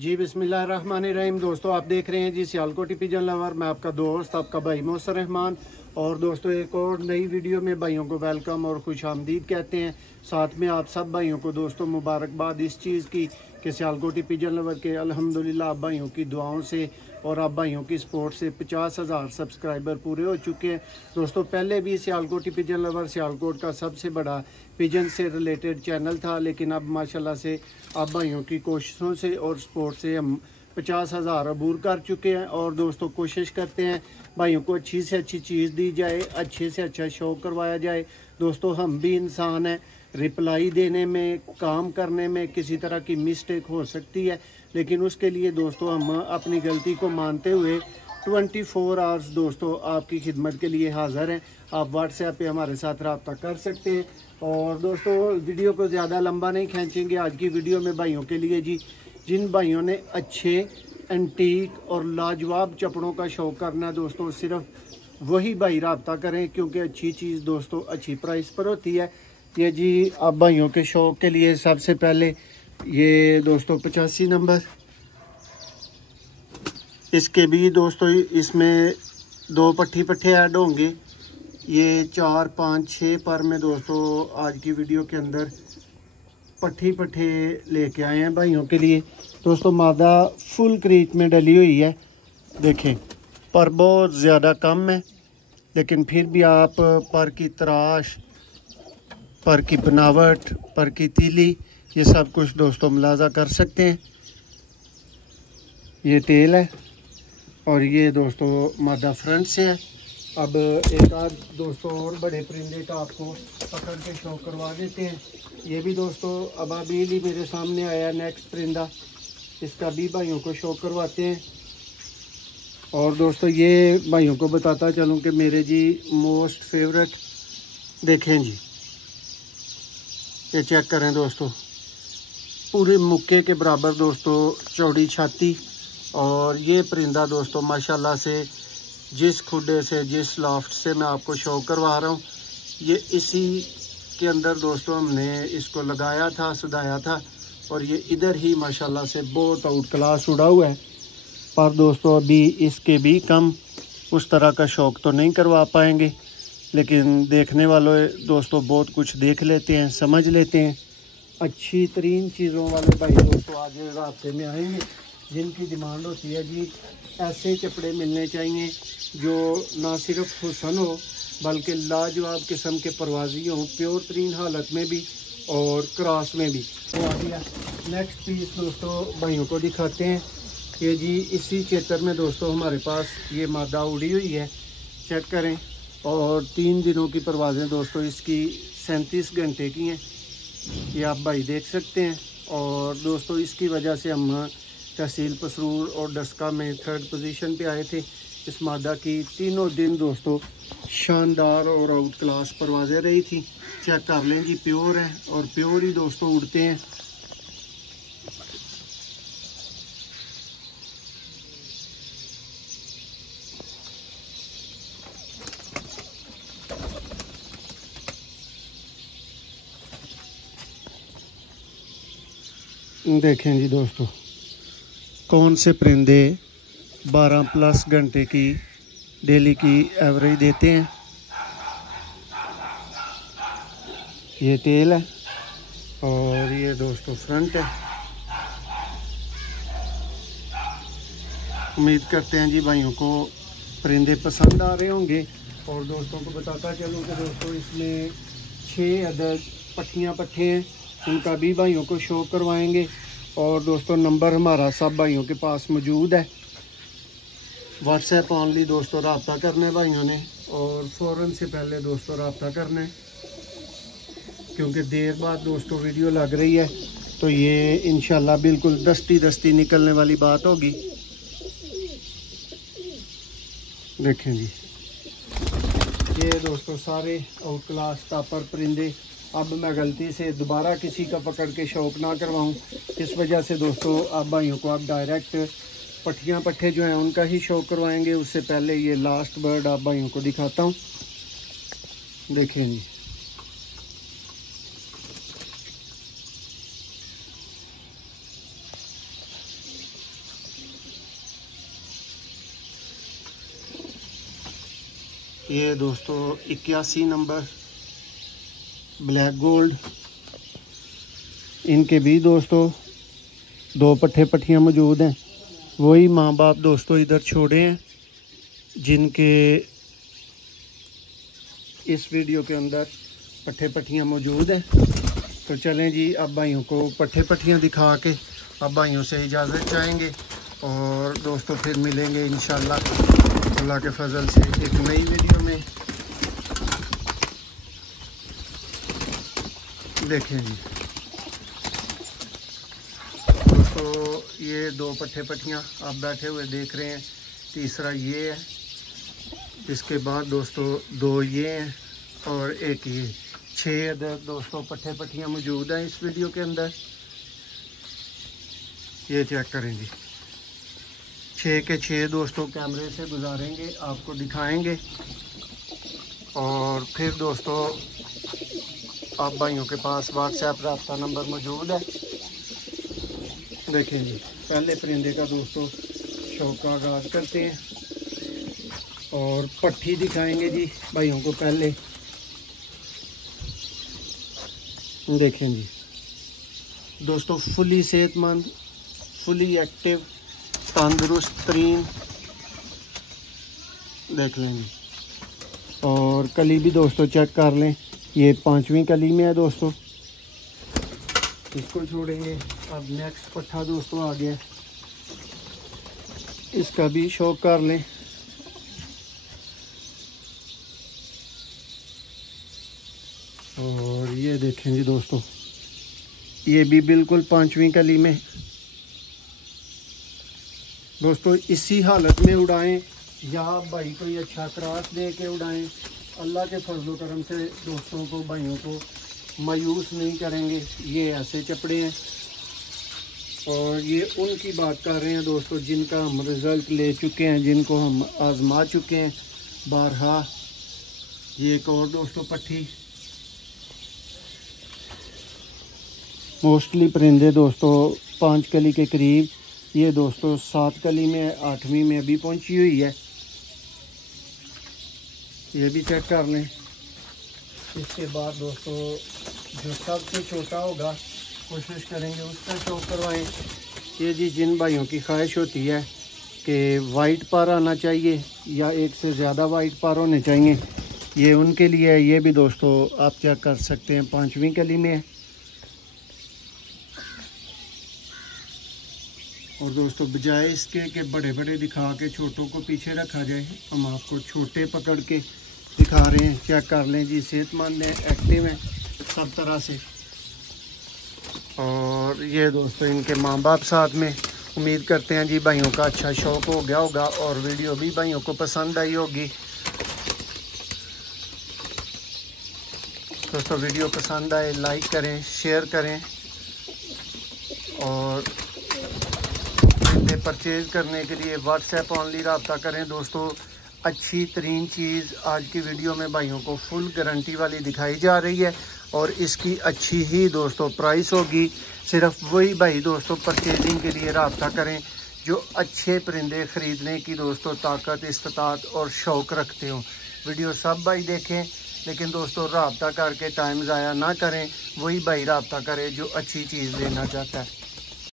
जी बिस्मिल्लाहिर्रहमानिर्रहीम। दोस्तों आप देख रहे हैं जी सियालकोटी पिजन लवर। मैं आपका दोस्त आपका भाई मोहसिन रहमान। और दोस्तों एक और नई वीडियो में भाइयों को वेलकम और खुश आमदीद कहते हैं। साथ में आप सब भाइयों को दोस्तों मुबारकबाद इस चीज़ की कि सियालकोटी पिजन लवर के अल्हम्दुलिल्लाह आप भाइयों की दुआओं से और आप भाइयों की सपोर्ट से 50,000 सब्सक्राइबर पूरे हो चुके हैं। दोस्तों पहले भी सियालकोटी पिजन लवर सियालकोट का सबसे बड़ा पिजन से रिलेटेड चैनल था, लेकिन अब माशाल्लाह से आप भाइयों की कोशिशों से और सपोर्ट से हम 50,000 अबूर कर चुके हैं। और दोस्तों कोशिश करते हैं भाइयों को अच्छी से अच्छी चीज़ दी जाए, अच्छे से अच्छा शो करवाया जाए। दोस्तों हम भी इंसान हैं, रिप्लाई देने में काम करने में किसी तरह की मिस्टेक हो सकती है, लेकिन उसके लिए दोस्तों हम अपनी गलती को मानते हुए 24 आवर्स दोस्तों आपकी खिदमत के लिए हाज़िर हैं। आप व्हाट्सएप पे हमारे साथ रब्ता कर सकते हैं। और दोस्तों वीडियो को ज़्यादा लंबा नहीं खींचेंगे। आज की वीडियो में भाइयों के लिए जी जिन भाइयों ने अच्छे एंटीक और लाजवाब चपड़ों का शौक़ करना है दोस्तों, सिर्फ वही भाई रब्ता करें, क्योंकि अच्छी चीज़ दोस्तों अच्छी प्राइस पर होती है। ये जी आप भाइयों के शौक़ के लिए सबसे पहले ये दोस्तों 85 नंबर, इसके भी दोस्तों इसमें 2 पट्टे ऐड होंगे। ये 4, 5, 6 पर में दोस्तों आज की वीडियो के अंदर पट्टे लेके आए हैं भाइयों के लिए। दोस्तों मादा फुल क्रीच में डली हुई है, देखें पर बहुत ज़्यादा कम है, लेकिन फिर भी आप पर की तराश, पर की बनावट, पर की तीली, ये सब कुछ दोस्तों मुलाजा कर सकते हैं। ये तेल है और ये दोस्तों मादा फ्रंट से है। अब एक आध दोस्तों और बड़े परिंदे का आपको पकड़ के शो करवा देते हैं। ये भी दोस्तों अबाबील ही मेरे सामने आया नेक्स्ट परिंदा, इसका भी भाइयों को शो करवाते हैं। और दोस्तों ये भाइयों को बताता चलूँ कि मेरे जी मोस्ट फेवरेट, देखें जी ये चेक करें दोस्तों, पूरे मुक्के के बराबर दोस्तों चौड़ी छाती। और ये परिंदा दोस्तों माशाल्लाह से जिस खुडे से, जिस लॉफ्ट से मैं आपको शो करवा रहा हूँ, ये इसी के अंदर दोस्तों हमने इसको लगाया था, सुधाया था, और ये इधर ही माशाल्लाह से बहुत आउट क्लास उड़ा हुआ है। पर दोस्तों अभी इसके भी कम उस तरह का शौक़ तो नहीं करवा पाएंगे, लेकिन देखने वालों दोस्तों बहुत कुछ देख लेते हैं, समझ लेते हैं। अच्छी तरीन चीज़ों वाले भाई दोस्तों आज रास्ते में आएंगे, जिनकी डिमांड होती है जी ऐसे कपड़े मिलने चाहिए जो ना सिर्फ हुसन हो बल्कि लाजवाब किस्म के परवाजी हों, प्योर तरीन हालत में भी और क्रॉस में भी। तो आ गया नेक्स्ट पीस दोस्तों भाइयों को दिखाते हैं। ये जी इसी क्षेत्र में दोस्तों हमारे पास ये मादा उड़ी हुई है, चेक करें। और 3 दिनों की परवाज़ें दोस्तों इसकी 37 घंटे की हैं, ये आप भाई देख सकते हैं। और दोस्तों इसकी वजह से हम तहसील पसरूर और डस्का में 3rd पोजीशन पे आए थे। इस मादा की तीनों दिन दोस्तों शानदार और आउट क्लास परवाज़ें रही थी। चेक कर लें जी, प्योर है और प्योर ही दोस्तों उड़ते हैं। देखें जी दोस्तों कौन से परिंदे 12+ घंटे की डेली की एवरेज देते हैं। ये टेल है और ये दोस्तों फ्रंट है। उम्मीद करते हैं जी भाइयों को परिंदे पसंद आ रहे होंगे। और दोस्तों को बताता चलूँ कि दोस्तों इसमें 6 अदद पट्टे हैं, उनका भी भाइयों को शो करवाएंगे। और दोस्तों नंबर हमारा सब भाइयों के पास मौजूद है, व्हाट्सएप ऑनली दोस्तों रब्ता करना है भाइयों ने, और फ़ौरन से पहले दोस्तों रब्ता करना है, क्योंकि देर बाद दोस्तों वीडियो लग रही है तो ये इंशाल्लाह बिल्कुल दस्ती निकलने वाली बात होगी। देखें जी ये दोस्तों सारे आउट क्लास टापर परिंदे। अब मैं गलती से दोबारा किसी का पकड़ के शौक़ ना करवाऊँ, इस वजह से दोस्तों आप भाइयों को आप डायरेक्ट पट्टे जो हैं उनका ही शौक़ करवाएंगे। उससे पहले ये लास्ट बर्ड आप भाइयों को दिखाता हूँ, देखें जी ये दोस्तों 81 नंबर ब्लैक गोल्ड, इनके भी दोस्तों 2 पट्ठे पट्ठियाँ मौजूद हैं। वही माँ बाप दोस्तों इधर छोड़े हैं जिनके इस वीडियो के अंदर पट्ठे पट्ठियाँ मौजूद हैं। तो चलें जी, अब भाइयों को पट्ठे पट्ठियाँ दिखा के अब भाइयों से इजाज़त चाहेंगे और दोस्तों फिर मिलेंगे इंशाल्लाह अल्लाह के फजल से एक नई वीडियो में। देखें जी दोस्तों, ये 2 पट्ठे पट्ठियाँ आप बैठे हुए देख रहे हैं, तीसरा ये है, इसके बाद दोस्तों 2 ये हैं और एक ये। 6 अदर दोस्तों पट्ठे पट्ठियाँ मौजूद हैं इस वीडियो के अंदर। ये चेक करें जी, 6 के 6 दोस्तों कैमरे से गुजारेंगे, आपको दिखाएंगे और फिर दोस्तों आप भाइयों के पास व्हाट्सएप रब्ता नंबर मौजूद है। देखें जी, पहले परिंदे का दोस्तों शौक का आगाज़ करते हैं और पट्ठी दिखाएंगे जी भाइयों को। पहले देखें जी दोस्तों, फुली सेहतमंद, फुली एक्टिव, तंदुरुस्त तरीन, देख लेंगे। और कली भी दोस्तों चेक कर लें, ये 5वीं कली में है दोस्तों। इसको छोड़ेंगे। अब नेक्स्ट पट्ठा दोस्तों आ गया, इसका भी शौक कर लें। और ये देखें जी दोस्तों, ये भी बिल्कुल 5वीं कली में दोस्तों। इसी हालत में उड़ाएं या भाई कोई अच्छा क्रॉस दे के उड़ाएं, अल्लाह के फजल करम से दोस्तों को भाइयों को मायूस नहीं करेंगे। ये ऐसे चपड़े हैं और ये उनकी बात कर रहे हैं दोस्तों जिनका हम रिज़ल्ट ले चुके हैं, जिनको हम आजमा चुके हैं बारहा। ये एक और दोस्तों पट्ठी। मोस्टली परिंदे दोस्तों 5 कली के करीब, ये दोस्तों 7 कली में, 8वीं में अभी पहुंची हुई है। ये भी चेक कर लें। इसके बाद दोस्तों जो सबसे छोटा होगा कोशिश करेंगे उसका शो करवाएं। ये जी जिन भाइयों की ख्वाहिश होती है कि वाइट पर आना चाहिए या एक से ज़्यादा वाइट पर होने चाहिए, ये उनके लिए है। ये भी दोस्तों आप चेक कर सकते हैं, 5वीं कली में है। और दोस्तों बजाय इसके कि बड़े बड़े दिखा के छोटों को पीछे रखा जाए, हम आपको छोटे पकड़ के दिखा रहे हैं। चेक कर लें जी, सेहतमंद है, एक्टिव है सब तरह से। और ये दोस्तों इनके माँ बाप साथ में। उम्मीद करते हैं जी भाइयों का अच्छा शौक हो गया होगा और वीडियो भी भाइयों को पसंद आई होगी। दोस्तों वीडियो पसंद आए लाइक करें, शेयर करें और परचेज करने के लिए व्हाट्सएप ऑनली रब्ता करें। दोस्तों अच्छी तरीन चीज़ आज की वीडियो में भाइयों को फुल गारंटी वाली दिखाई जा रही है और इसकी अच्छी ही दोस्तों प्राइस होगी। सिर्फ वही भाई दोस्तों परचेजिंग के लिए रब्ता करें जो अच्छे परिंदे ख़रीदने की दोस्तों ताकत, इस्तात और शौक़ रखते हो। वीडियो सब भाई देखें लेकिन दोस्तों रब्ता करके टाइम ज़ाया ना करें। वही भाई रब्ता करे जो अच्छी चीज़ लेना चाहता है।